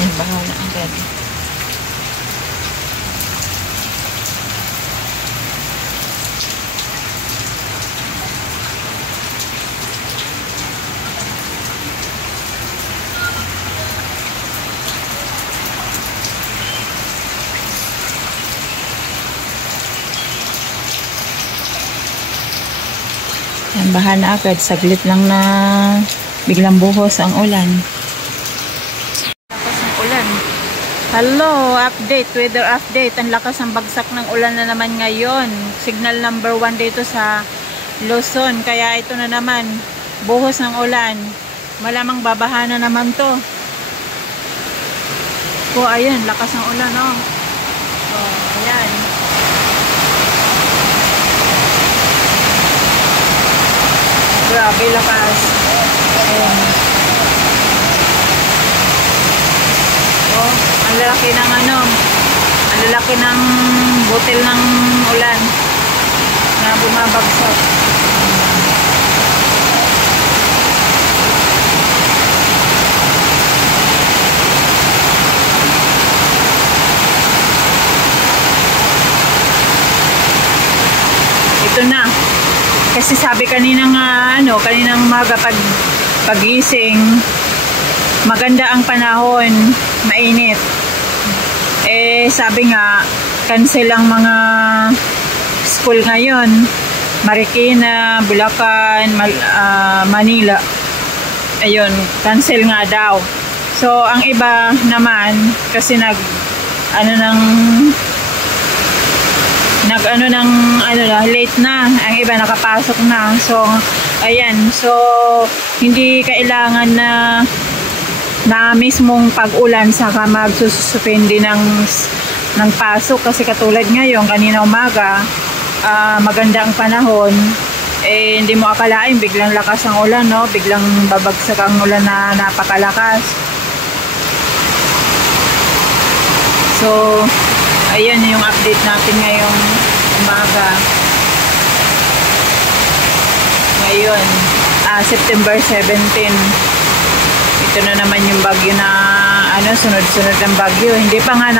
Yan, bahaw na agad. Yan, baha na agad. Saglit lang na biglang buhos ang ulan. Lakas ng ulan. Hello, update, weather update. Ang lakas ng bagsak ng ulan na naman ngayon. Signal number 1 dito sa Luzon. Kaya ito na naman, buhos ng ulan. Malamang babaha na naman to. Oh, ayan, lakas ng ulan, oh. Oh, ayan. Grabe lakas. Ayan. Oh, ang lalaki ng ang lalaki ng butil ng ulan na bumabagsak. Ito na. Kasi sabi kaninang kaninang umaga pagising, maganda ang panahon, mainit. Eh sabi nga, cancel ang mga school ngayon. Marikina, Bulacan, Manila. Ayun, cancel nga daw. So ang iba naman kasi late na, ang iba nakapasok na. So ayan, so hindi kailangan na mismong pag-ulan saka magsususpindi ng pasok, kasi katulad ngayon kanina umaga, maganda ang panahon, eh hindi mo akalain biglang lakas ang ulan, no? Biglang babagsak ang ulan na napakalakas. So ayan yung update natin ngayong umaga. Ngayon, September 17. Ito na naman yung bagyo na sunod-sunod ng bagyo. Hindi pa nga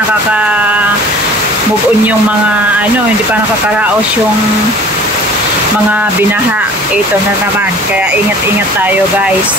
move on yung mga hindi pa nakakaraos yung mga binaha. Ito na naman. Kaya ingat-ingat tayo, guys.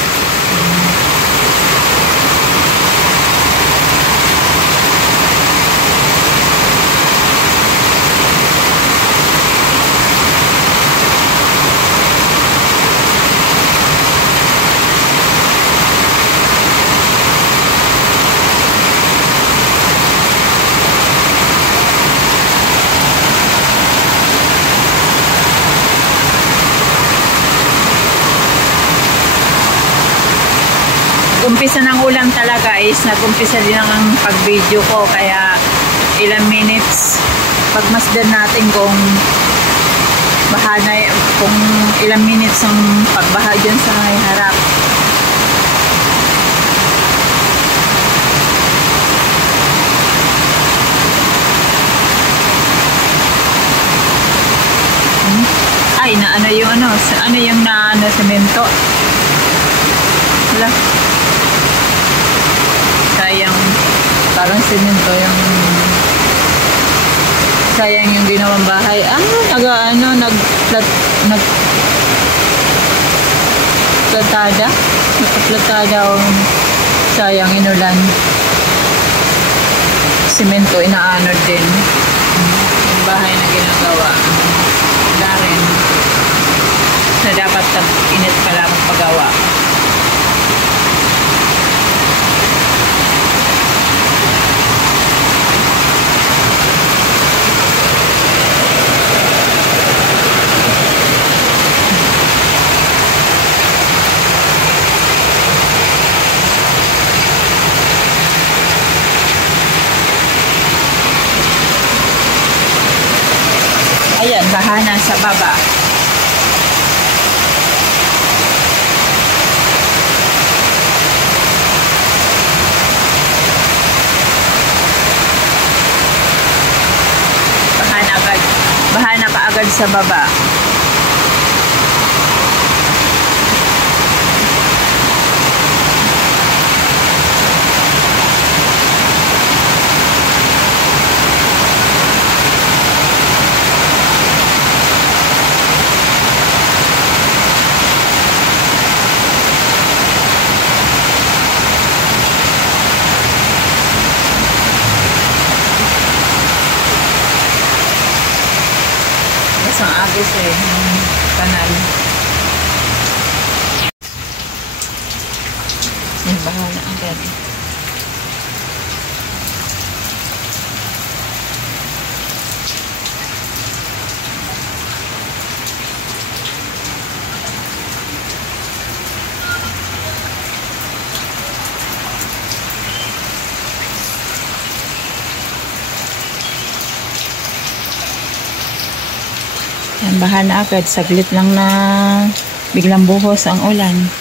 Umpisa ng ulan talaga is nag-umpisa din ang pag-video ko, kaya ilang minutes pagmasdan natin kung ilang minutes ang pagbaha dyan sa may harap. Ay, yung semento. Wala. Sayang, parang semento sayang yung ginawang bahay. Nagplatada o sayang inulan. Semento inaanod din. Yung bahay na ginagawa. Wala rin. Na dapat init pala magpagawa. Ayan, baha na sa baba. Baha na kaagad sa baba. Yan, bahala agad. Yan, bahala agad. Saglit lang na biglang buhos ang ulan.